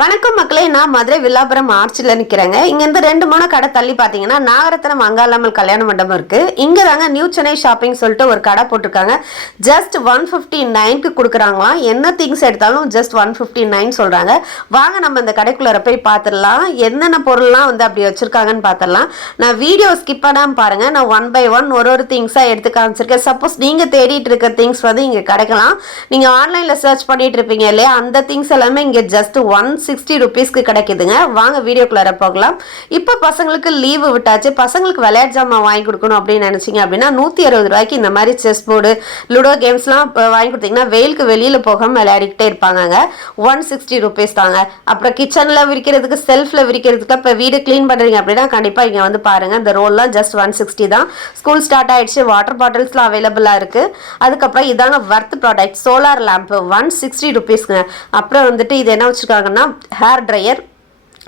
வணக்கம் மக்களே நான் மதுரை வில்லாபுரம் ஆர்ச்சில் நிற்கிறேங்க இங்கேருந்து ரெண்டு மூணு கடை தள்ளி பார்த்தீங்கன்னா நாகரத்னம் அங்காளம்மல் கல்யாண மண்டபம் இருக்குது இங்கே தாங்க நியூ சென்னை ஷாப்பிங் சொல்லிட்டு ஒரு கடை போட்டிருக்காங்க. ஜஸ்ட் ஒன் ஃபிஃப்டி நைன்க்கு கொடுக்குறாங்களாம். என்ன திங்ஸ் எடுத்தாலும் ஜஸ்ட் ஒன் ஃபிஃப்டி நைன் சொல்கிறாங்க வாங்க நம்ம இந்த கடைக்குள்ளார போய் பார்த்துடலாம் என்னென்ன பொருள்லாம் வந்து அப்படி வச்சுருக்காங்கன்னு பார்த்துடலாம் நான் வீடியோ ஸ்கிப் பண்ணாமல் பாருங்கள் நான் ஒன் பை ஒன் ஒரு ஒரு திங்ஸாக எடுத்து காமிச்சிருக்கேன். சப்போஸ் நீங்கள் தேடிட்டு இருக்க திங்ஸ் வந்து இங்கே கிடைக்கலாம். நீங்கள் ஆன்லைனில் சர்ச் பண்ணிகிட்டு இருப்பீங்க இல்லையா? அந்த திங்ஸ் எல்லாமே இங்கே ஜஸ்ட் ஒன் சிக்ஸ்டி ருபீஸ்க்கு கிடைக்குதுங்க. வாங்க வீடியோக்குள்ளார போகலாம். இப்போ பசங்களுக்கு லீவு விட்டாச்சு. பசங்களுக்கு விளையாட்டு ஜாமான் வாங்கி கொடுக்கணும் அப்படின்னு நினச்சிங்க அப்படின்னா நூற்றி அறுபது ரூபாய்க்கு இந்த மாதிரி செஸ் போர்டு லுடோ கேம்ஸ்லாம் வாங்கி கொடுத்தீங்கன்னா வெயிலுக்கு வெளியில் போகாமல் விளையாடிக்கிட்டே இருப்பாங்க ஒன் சிக்ஸ்டி ருபீஸ் தாங்க. அப்புறம் கிச்சனில் விரிக்கிறதுக்கு செல்ஃபில் விரிக்கிறதுக்கு இப்போ வீடு க்ளீன் பண்ணுறீங்க அப்படின்னா கண்டிப்பாக இங்கே வந்து பாருங்கள் இந்த ரோல்லாம் ஜஸ்ட் ஒன் சிக்ஸ்டி தான். ஸ்கூல் ஸ்டார்ட் ஆகிடுச்சு வாட்டர் பாட்டில்ஸ்லாம் அவைலபிளாக இருக்குது அதுக்கப்புறம் இதாங்க worth product solar lamp one sixty ருபீஸ்ங்க அப்புறம் வந்துட்டு இது என்ன வச்சுருக்காங்கன்னா ஹேர் ட்ரையர்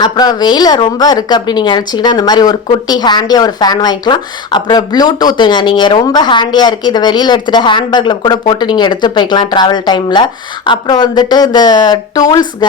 அப்புறம் வெயில் ரொம்ப இருக்குது அப்படின்னு நீங்கள் நினச்சிங்கன்னா அந்த மாதிரி ஒரு குட்டி ஹேண்டியாக ஒரு ஃபேன் வாங்கிக்கலாம். அப்புறம் ப்ளூடூத்துங்க நீங்கள் ரொம்ப ஹேண்டியாக இருக்குது இதை வெளியில் எடுத்துகிட்டு ஹேண்ட்பேக்கில் கூட போட்டு நீங்கள் எடுத்து போய்க்கலாம் ட்ராவல் டைமில் அப்புறம் வந்துட்டு இந்த டூல்ஸுங்க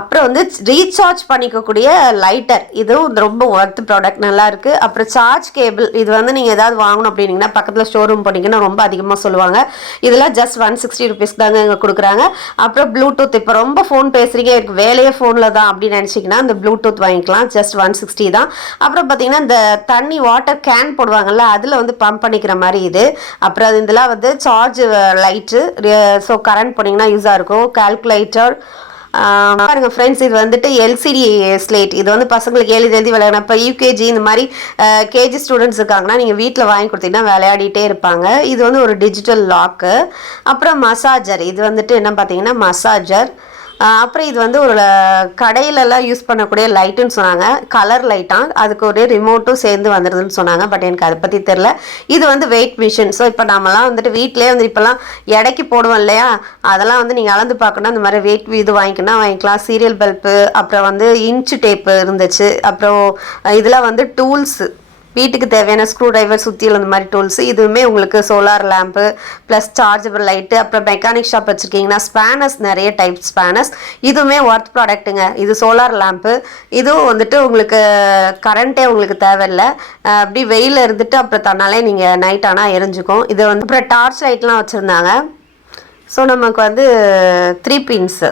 அப்புறம் வந்து ரீசார்ஜ் பண்ணிக்கக்கூடிய லைட்டர் இதுவும் ரொம்ப ஒர்த் ப்ராடக்ட் நல்லா இருக்குது அப்புறம் சார்ஜ் கேபிள் இது வந்து நீங்கள் ஏதாவது வாங்கணும் அப்படின்னீங்கன்னா பக்கத்தில் ஷோரூம் போனீங்கன்னா ரொம்ப அதிகமாக சொல்லுவாங்க. இதெல்லாம் ஜஸ்ட் ஒன் சிக்ஸ்டி ருபீஸ் தாங்க இங்கே கொடுக்குறாங்க. அப்புறம் ப்ளூடூத் இப்போ ரொம்ப ஃபோன் பேசுகிறீங்க எனக்கு வேலையே ஃபோனில் தான் அப்படின்னு நினச்சிங்கன்னா அந்த ப்ளூடூத் வாங்கிக்கலாம். ஜஸ்ட் ஒன் சிக்ஸ்டி தான். அப்புறம் பார்த்தீங்கன்னா இந்த தண்ணி வாட்டர் கேன் போடுவாங்கள்ல அதில் வந்து பம்ப் பண்ணிக்கிற மாதிரி இது. அப்புறம் அது இதெல்லாம் வந்து சார்ஜ் லைட்டு ஸோ கரண்ட் போனீங்கன்னா யூஸாக இருக்கும். கால்குலேட்டர் பாருங்க ஃப்ரெண்ட்ஸ் இது வந்துட்டு எல்சிடி ஸ்லேட் இது வந்து பசங்களுக்கு எழுதி எழுதி விளையாடணும் இப்போ யூகேஜி இந்த மாதிரி கேஜி ஸ்டூடெண்ட்ஸ் இருக்காங்கன்னா நீங்கள் வீட்டில் வாங்கி கொடுத்தீங்கன்னா விளையாடிட்டே இருப்பாங்க. இது வந்து ஒரு டிஜிட்டல் லாக்கு அப்புறம் மசாஜர் இது வந்துட்டு என்ன பார்த்தீங்கன்னா மசாஜர் அப்புறம் இது வந்து ஒரு கடையிலலாம் யூஸ் பண்ணக்கூடிய லைட்டுன்னு சொன்னாங்க. கலர் லைட்டாக அதுக்கு ஒரு ரிமோட்டும் சேர்ந்து வந்துடுதுன்னு சொன்னாங்க. பட் எனக்கு அதை பற்றி தெரில இது வந்து வெயிட் மிஷின் ஸோ இப்போ நம்மலாம் வந்துட்டு வீட்டிலே வந்து இப்போலாம் எடைக்கு போடுவோம் இல்லையா? அதெல்லாம் வந்து நீங்கள் அளந்து பார்க்கணும். அந்த மாதிரி வெயிட் இது வாங்கிக்கணும். வாங்கிக்கலாம். சீரியல் பல்ப்பு அப்புறம் வந்து இன்ச்சு டேப்பு இருந்துச்சு. அப்புறம் இதெல்லாம் வந்து டூல்ஸு வீட்டுக்கு தேவையான ஸ்க்ரூ டிரைவர் சுத்தியல் அந்த மாதிரி டூல்ஸ் இதுவுமே உங்களுக்கு solar lamp plus chargeable light அப்புறம் மெக்கானிக் ஷாப் வச்சுருக்கீங்கன்னா ஸ்பேனர்ஸ் நிறைய டைப் ஸ்பேனர்ஸ் இதுவுமே ஒர்த் ப்ராடக்ட்டுங்க இது சோலார் லேம்பு இதுவும் வந்துட்டு உங்களுக்கு கரண்ட்டே உங்களுக்கு தேவையில்லை. அப்படி வெயில் இருந்துட்டு அப்புறம் தன்னாலே நீங்கள் நைட் ஆனால் எரிஞ்சுக்கும். இது வந்து அப்புறம் டார்ச் லைட்லாம் வச்சுருந்தாங்க. ஸோ நமக்கு வந்து த்ரீ பின்ஸு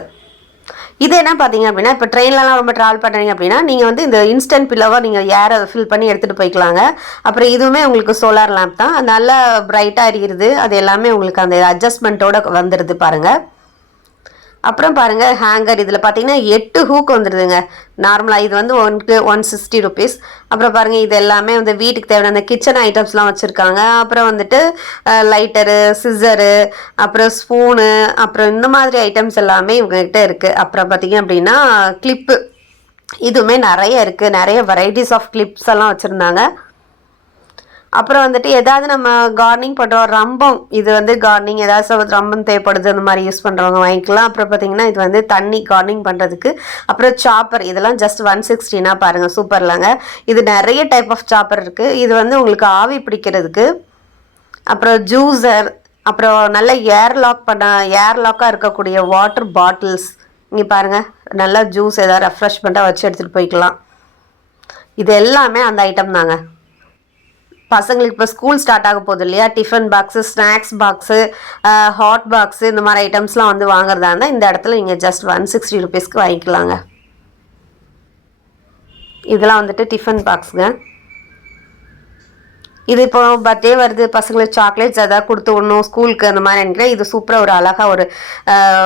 இது என்ன பார்த்தீங்க அப்படின்னா இப்போ ட்ரெயின்லலாம் ரொம்ப ட்ராவல் பண்ணுறீங்க அப்படின்னா நீங்கள் வந்து இந்த இன்ஸ்டன்ட் பில்லோவாக நீங்கள் ஏரை ஃபில் பண்ணி எடுத்துகிட்டு போய்க்கலாங்க. அப்புறம் இதுவுமே உங்களுக்கு சோலார் லேம்ப் தான். நல்லா பிரைட்டாக எரியுது அது எல்லாமே உங்களுக்கு அந்த அட்ஜஸ்ட்மெண்ட்டோட வந்துடுது பாருங்கள் அப்புறம் பாருங்கள் ஹேங்கர் இதில் பார்த்தீங்கன்னா எட்டு ஹூக் வந்துடுதுங்க நார்மலாக இது வந்து ஒன்க்கு ஒன் சிக்ஸ்டி ருபீஸ் அப்புறம் பாருங்கள் இது எல்லாமே வந்து வீட்டுக்கு தேவையான அந்த கிச்சன் ஐட்டம்ஸ்லாம் வச்சுருக்காங்க. அப்புறம் வந்துட்டு லைட்டரு சிசரு அப்புறம் ஸ்பூனு அப்புறம் இந்த மாதிரி ஐட்டம்ஸ் எல்லாமே இவங்ககிட்ட இருக்குது அப்புறம் பார்த்தீங்க அப்படின்னா கிளிப்பு இதுவுமே நிறைய இருக்குது நிறைய வெரைட்டிஸ் ஆஃப் கிளிப்ஸ் எல்லாம் வச்சுருந்தாங்க. அப்புறம் வந்துட்டு ஏதாவது நம்ம கார்னிங் பண்ணுறோம் ரம்பம் இது வந்து கார்னிங் ஏதாவது ரம்பம் தேவைப்படுது அந்த மாதிரி யூஸ் பண்ணுறவங்க வாங்கிக்கலாம். அப்புறம் பார்த்தீங்கன்னா இது வந்து தண்ணி கார்னிங் பண்ணுறதுக்கு அப்புறம் சாப்பர் இதெல்லாம் ஜஸ்ட் ஒன் சிக்ஸ்டினா பாருங்கள் சூப்பர்லாங்க இது நிறைய டைப் ஆஃப் சாப்பர் இருக்குது இது வந்து உங்களுக்கு ஆவி பிடிக்கிறதுக்கு. அப்புறம் ஜூஸர் அப்புறம் நல்ல ஏர் லாக் பண்ண ஏர் லாக்காக இருக்கக்கூடிய வாட்டர் பாட்டில்ஸ் இங்கே பாருங்கள் நல்லா ஜூஸ் ஏதாவது ரெஃப்ரெஷ்மெண்ட்டாக வச்சு எடுத்துகிட்டு போய்க்கலாம். இது எல்லாமே அந்த ஐட்டம் தாங்க. பசங்களுக்கு இப்போ ஸ்கூல் ஸ்டார்ட் ஆக போகுது இல்லையா? Tiffin box snacks box hot box இந்த மாதிரி ஐட்டம்ஸ்லாம் வந்து வாங்குறதா இருந்தால் இந்த இடத்துல நீங்கள் ஜஸ்ட் ஒன் சிக்ஸ்டி ருபீஸ்க்கு வாங்கிக்கலாங்க. இதெல்லாம் வந்துட்டு டிஃபன் பாக்ஸுங்க இது இப்போ பர்த்டே வருது பசங்களுக்கு சாக்லேட்ஸ் எதாவது கொடுத்து விடணும் ஸ்கூலுக்கு அந்த மாதிரி நினைக்கிறேன். இது சூப்பராக ஒரு அழகாக ஒரு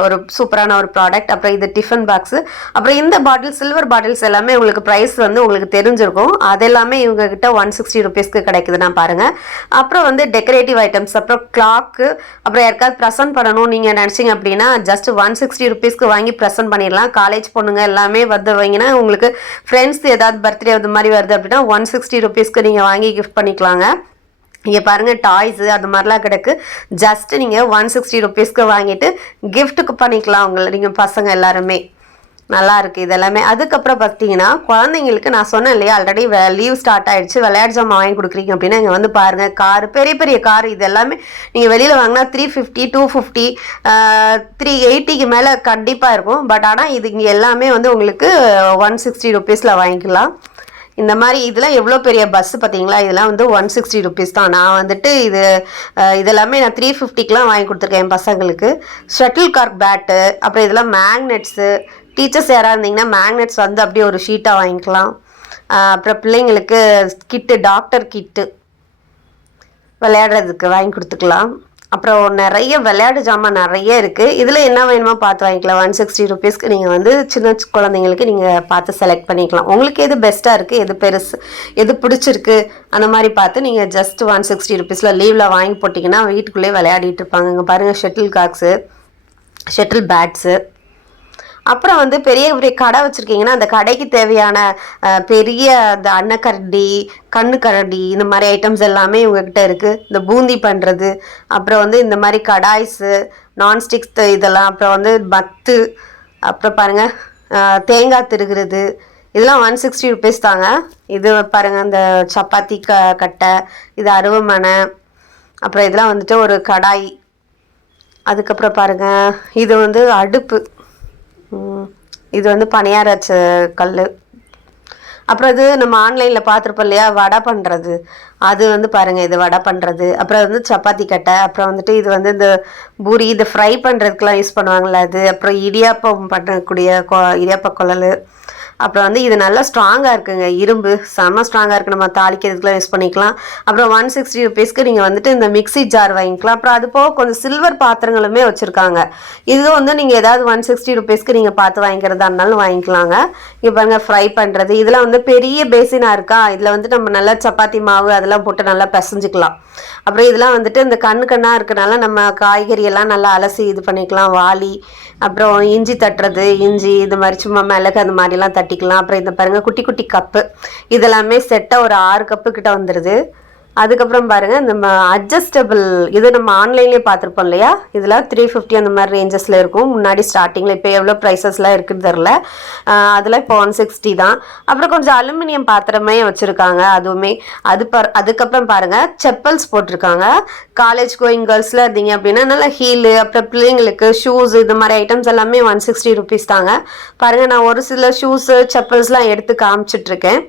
ஒரு சூப்பரான ஒரு ப்ராடக்ட் அப்புறம் இது டிஃபன் பாக்ஸு அப்புறம் இந்த பாட்டில் சில்வர் பாட்டில்ஸ் எல்லாமே உங்களுக்கு ப்ரைஸ் வந்து உங்களுக்கு தெரிஞ்சிருக்கும். அது எல்லாமே இவங்க கிட்ட ஒன் சிக்ஸ்டி ருபீஸ்க்கு கிடைக்குதுன்னா பாருங்கள் அப்புறம் வந்து டெக்கரேட்டிவ் ஐட்டம்ஸ் அப்புறம் கிளாக்கு அப்புறம் யாருக்காவது ப்ரெசென்ட் பண்ணணும் நீங்கள் நினச்சிங்க அப்படின்னா ஜஸ்ட் ஒன் சிக்ஸ்டி ருபீஸ்க்கு வாங்கி ப்ரெசென்ட் பண்ணிடலாம். காலேஜ் பொண்ணுங்க எல்லாமே வந்து வைங்கன்னா உங்களுக்கு ஃப்ரெண்ட்ஸ் ஏதாவது பர்த்டே அது மாதிரி வருது அப்படின்னா ஒன் சிக்ஸ்டி ருபீஸ்க்கு நீங்கள் வாங்கி கிஃப்ட் பண்ணிக்கலாங்க. இங்கே பாருங்கள் டாய்ஸு அது மாதிரிலாம் கிடக்கு. ஜஸ்ட் நீங்கள் ஒன் சிக்ஸ்டி ருபீஸ்க்கு வாங்கிட்டு கிஃப்ட்டுக்கு பண்ணிக்கலாம் உங்களை நீங்கள் பசங்க எல்லாருமே. நல்லாயிருக்கு இதெல்லாமே. அதுக்கப்புறம் பார்த்தீங்கன்னா குழந்தைங்களுக்கு நான் சொன்னேன் இல்லையா ஆல்ரெடி லீவ் ஸ்டார்ட் ஆகிடுச்சு விளையாட்டு ஜாமான் வாங்கி கொடுக்குறீங்க அப்படின்னா இங்கே வந்து பாருங்கள் கார் பெரிய பெரிய கார் இது எல்லாமே நீங்கள் வெளியில் வாங்கினா three fifty two fifty three எயிட்டிக்கு மேலே கண்டிப்பாக இருக்கும். பட் ஆனால் இது இங்கே எல்லாமே வந்து உங்களுக்கு ஒன் சிக்ஸ்டி ருபீஸில் வாங்கிக்கலாம். இந்த மாதிரி இதெல்லாம் எவ்வளோ பெரிய பஸ் பார்த்தீங்களா? இதெல்லாம் வந்து ஒன் சிக்ஸ்டி ருபீஸ் தான். நான் வந்துட்டு இது இதெல்லாமே நான் த்ரீ ஃபிஃப்டிக்கெலாம் வாங்கி கொடுத்துருக்கேன் என் பசங்களுக்கு. ஷட்டில் கார்க் பேட்டு அப்புறம் இதெல்லாம் மேக்னெட்ஸு டீச்சர்ஸ் யாராக இருந்தீங்கன்னா மேக்னெட்ஸ் வந்து அப்படியே ஒரு ஷீட்டாக வாங்கிக்கலாம். அப்புறம் பிள்ளைங்களுக்கு கிட்டு டாக்டர் கிட்டு விளையாடுறதுக்கு வாங்கி கொடுத்துக்கலாம். அப்புறம் நிறைய விளையாட்டு ஜாமான் நிறைய இருக்குது இதில் என்ன வேணுமோ பார்த்து வாங்கிக்கலாம். ஒன் சிக்ஸ்டி ருபீஸ்க்கு நீங்கள் வந்து சின்ன குழந்தைங்களுக்கு நீங்கள் பார்த்து செலக்ட் பண்ணிக்கலாம். உங்களுக்கு எது பெஸ்ட்டாக இருக்குது எது பெருசு எது பிடிச்சிருக்கு அந்த மாதிரி பார்த்து நீங்கள் ஜஸ்ட் ஒன் சிக்ஸ்டி ருபீஸில் லீவில் வாங்கி போட்டிங்கன்னா வீட்டுக்குள்ளேயே விளையாடிட்டு இருப்பாங்க. இங்கே பாருங்கள் ஷட்டில் காக்ஸு ஷட்டில் பேட்ஸு அப்புறம் வந்து பெரிய பெரிய கடை வச்சுருக்கீங்கன்னா அந்த கடைக்கு தேவையான பெரிய அந்த அன்னக்கரண்டி கண்ணு கரண்டி இந்த மாதிரி ஐட்டம்ஸ் எல்லாமே இவங்ககிட்ட இருக்குது இந்த பூந்தி பண்ணுறது அப்புறம் வந்து இந்த மாதிரி கடாய்ஸு நான்ஸ்டிக்ஸ் இதெல்லாம் அப்புறம் வந்து பத்து அப்புறம் பாருங்கள் தேங்காய் திருகிறது இதெல்லாம் ஒன் சிக்ஸ்டி ருபீஸ் தாங்க. இது பாருங்கள் இந்த சப்பாத்தி க கட்டை இது அருவமனை அப்புறம் இதெல்லாம் வந்துட்டு ஒரு கடாய். அதுக்கப்புறம் பாருங்கள் இது வந்து அடுப்பு. இது வந்து பணியார கல் அப்புறம் இது நம்ம ஆன்லைனில் பார்த்துருப்போம் இல்லையா வடை பண்ணுறது அது வந்து பாருங்கள் இது வடை பண்ணுறது அப்புறம் வந்து சப்பாத்தி கட்டை அப்புறம் வந்துட்டு இது வந்து இந்த பூரி இது ஃப்ரை பண்ணுறதுக்கெலாம் யூஸ் பண்ணுவாங்கள்ல அது. அப்புறம் இடியாப்பம் பண்ணக்கூடிய கொ இடியாப்ப குழல் அப்புறம் வந்து இது நல்லா ஸ்ட்ராங்காக இருக்குங்க. இரும்பு செம்ம ஸ்ட்ராங்காக இருக்குது நம்ம தாளிக்கிறதுக்குலாம் யூஸ் பண்ணிக்கலாம். அப்புறம் ஒன் சிக்ஸ்டி ருபீஸ்க்கு நீங்கள் வந்துட்டு இந்த மிக்ஸி ஜார் வாங்கிக்கலாம். அப்புறம் அது போக கொஞ்சம் சில்வர் பாத்திரங்களுமே வச்சுருக்காங்க. இது வந்து நீங்கள் ஏதாவது ஒன் சிக்ஸ்டி ருபீஸ்க்கு நீங்கள் பார்த்து வாங்கிக்கிறதா இருந்தாலும் வாங்கிக்கலாங்க. இங்கே பாருங்கள் ஃப்ரை பண்ணுறது இதெல்லாம் வந்து பெரிய பேசினாக இருக்கா? இதில் வந்து நம்ம நல்லா சப்பாத்தி மாவு அதெல்லாம் போட்டு நல்லா பிசைஞ்சிக்கலாம். அப்புறம் இதெல்லாம் வந்துட்டு இந்த கண்ணு கண்ணாக இருக்கனால நம்ம காய்கறி எல்லாம் நல்லா அலசி இது பண்ணிக்கலாம். வாளி அப்புறம் இஞ்சி தட்டுறது இஞ்சி இது மாதிரி சும்மா மிளகு அந்த மாதிரிலாம் தட்டிக்கலாம் அப்புறம் இந்த பாருங்க குட்டி குட்டி கப்பு இதெல்லாமே செட்டாக ஒரு ஆறு கப்பு கிட்ட வந்துடுது அதுக்கப்புறம் பாருங்க நம்ம அட்ஜஸ்டபிள் இது நம்ம ஆன்லைன்லேயே பார்த்துருப்போம் இல்லையா? இதில் த்ரீ ஃபிஃப்டி அந்த மாதிரி ரேஞ்சஸில் இருக்கும். முன்னாடி ஸ்டார்டிங்கில் இப்போ எவ்வளோ ப்ரைஸஸ்லாம் இருக்குன்னு தெரில அதில் இப்போ ஒன் சிக்ஸ்டி தான். அப்புறம் கொஞ்சம் அலுமினியம் பாத்திரமே வச்சுருக்காங்க அதுவுமே. அது பர் அதுக்கப்புறம் பாருங்கள் செப்பல்ஸ் போட்டிருக்காங்க. காலேஜ் கோயிங் கேர்ள்ஸில் இருந்தீங்க அப்படின்னா நல்லா ஹீலு அப்புறம் பிள்ளைங்களுக்கு ஷூஸ் இது மாதிரி ஐட்டம்ஸ் எல்லாமே ஒன் சிக்ஸ்டி ருபீஸ் தாங்க. பாருங்கள் நான் ஒரு சில ஷூஸு செப்பல்ஸ்லாம் எடுத்து காமிச்சிட்ருக்கேன்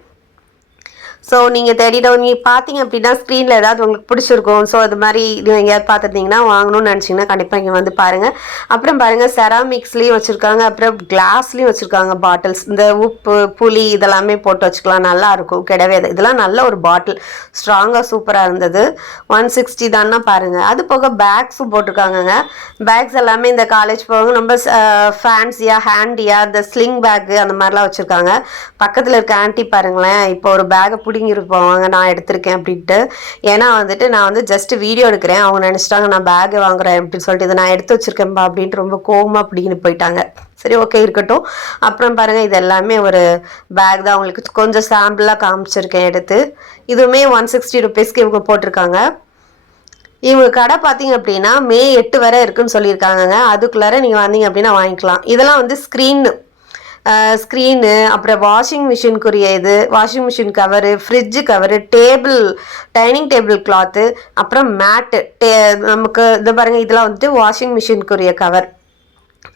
ஸோ நீங்கள் தேடிட்டு நீங்கள் பார்த்தீங்க அப்படின்னா ஸ்க்ரீனில் ஏதாவது உங்களுக்கு பிடிச்சிருக்கும். ஸோ அது மாதிரி நீங்கள் எங்கேயாவது பார்த்துருந்தீங்கன்னா வாங்கணும்னு நினச்சிங்கன்னா கண்டிப்பாக இங்கே வந்து பாருங்கள் அப்புறம் பாருங்கள் செராமிக்ஸ்லேயும் வச்சுருக்காங்க. அப்புறம் கிளாஸ்லேயும் வச்சுருக்காங்க பாட்டில்ஸ் இந்த உப்பு புளி இதெல்லாமே போட்டு வச்சுக்கலாம். நல்லா இருக்கும். கிடவே இதெல்லாம் நல்ல ஒரு பாட்டில் ஸ்ட்ராங்காக சூப்பராக இருந்தது. ஒன் சிக்ஸ்டி தான்னா பாருங்கள் அது போக பேக்ஸும் போட்டிருக்காங்கங்க. பேக்ஸ் எல்லாமே இந்த காலேஜ் போக ரொம்ப ஃபேன்சியாக ஹேண்டியாக இந்த ஸ்லிங் பேக்கு அந்த மாதிரிலாம் வச்சுருக்காங்க. பக்கத்தில் இருக்க ஆன்ட்டி பாருங்களேன். இப்போ ஒரு பேக்கை பிடுங்கிருப்பாங்க நான் எடுத்திருக்கேன் அப்படின்ட்டு. ஏன்னா வந்துட்டு நான் வந்து ஜஸ்ட் வீடியோ எடுக்கிறேன். அவங்க நினச்சிட்டாங்க நான் பேக் வாங்குறேன் அப்படின்னு சொல்லிட்டு இதை நான் எடுத்து வச்சிருக்கேன்பா அப்படின்ட்டு ரொம்ப கோவமாக அப்படின்னு போயிட்டாங்க. சரி ஓகே இருக்கட்டும். அப்புறம் பாருங்கள் இது எல்லாமே ஒரு பேக் தான். அவங்களுக்கு கொஞ்சம் சாம்பிளாக காமிச்சிருக்கேன் எடுத்து. இதுவுமே ஒன் சிக்ஸ்டி ருபீஸ்க்கு இவங்க போட்டிருக்காங்க. இவங்க கடை பார்த்தீங்க அப்படின்னா மே எட்டு வரை இருக்குன்னு சொல்லியிருக்காங்க அதுக்குள்ளார நீங்கள் வந்தீங்க அப்படின்னா வாங்கிக்கலாம். இதெல்லாம் வந்து ஸ்க்ரீன் ஸ்க்ரீனு அப்புறம் வாஷிங் மிஷினுக்குரிய இது washing machine cover fridge cover table dining table cloth அப்புறம் மேட்டு டே நமக்கு இது பாருங்கள் இதெல்லாம் வந்துட்டு வாஷிங் மிஷினுக்குரிய கவர்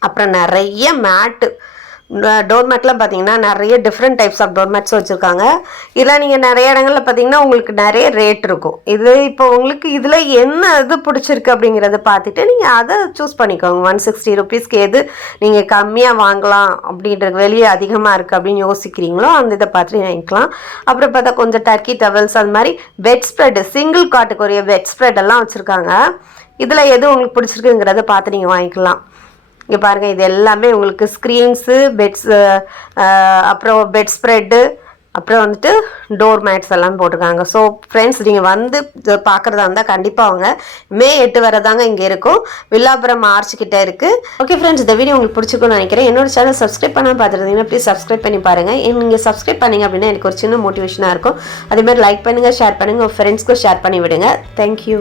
அப்புறம் நிறைய மேட்டு டோர் மேட்லாம் பார்த்தீங்கன்னா நிறைய டிஃப்ரெண்ட் டைப்ஸ் ஆஃப் டோர்மேட்ஸ் வச்சுருக்காங்க. இதில் நீங்கள் நிறைய இடங்களில் பார்த்தீங்கன்னா உங்களுக்கு நிறைய ரேட் இருக்கும். இது இப்போ உங்களுக்கு இதில் என்ன இது பிடிச்சிருக்கு அப்படிங்கிறத பார்த்துட்டு நீங்கள் அதை சூஸ் பண்ணிக்கோங்க. ஒன் சிக்ஸ்டி ருபீஸ்க்கு எது நீங்கள் கம்மியாக வாங்கலாம் அப்படின்ற வெளியே அதிகமாக இருக்குது அப்படின்னு யோசிக்கிறீங்களோ அந்த இதை பார்த்து வாங்கிக்கலாம். அப்புறம் பார்த்தா கொஞ்சம் டர்க்கி டவல்ஸ் அது மாதிரி பெட் ஸ்ப்ரெட் சிங்கிள் காட்டுக்குரிய பெட் ஸ்ப்ரெட் எல்லாம் வச்சுருக்காங்க. இதில் எது உங்களுக்கு பிடிச்சிருக்குங்கிறத பார்த்து நீங்கள் வாங்கிக்கலாம். இங்கே பாருங்கள் இது எல்லாமே உங்களுக்கு ஸ்க்ரீன்ஸு பெட்ஸ் அப்புறம் பெட் ஸ்ப்ரெட்டு அப்புறம் வந்துட்டு டோர் மேட்ஸ் எல்லாம் போட்டிருக்காங்க. ஸோ ஃப்ரெண்ட்ஸ் நீங்கள் வந்து பார்க்குறதா இருந்தால் கண்டிப்பாக அவங்க மே எட்டு வரை தாங்க இங்கே இருக்கும். வில்லாபுரம் மார்ச் கிட்டே இருக்குது ஓகே ஃப்ரெண்ட்ஸ் இந்த வீடியோ உங்களுக்கு பிடிச்சிக்கணும்னு நினைக்கிறேன். என்னோட சேனல் சப்ஸ்கிரைப் பண்ணால் பார்த்துருந்தீங்கன்னா ப்ளீஸ் சப்ஸ்கிரைப் பண்ணி பாருங்கள் நீங்கள் சப்ஸ்கிரைப் பண்ணீங்க அப்படின்னா எனக்கு ஒரு சின்ன மோட்டிவேஷனாக இருக்கும். அதேமாதிரி லைக் பண்ணுங்கள் ஷேர் பண்ணுங்கள் உங்கள் ஃப்ரெண்ட்ஸ்க்கும் ஷேர் பண்ணி விடுங்க. தேங்க்யூ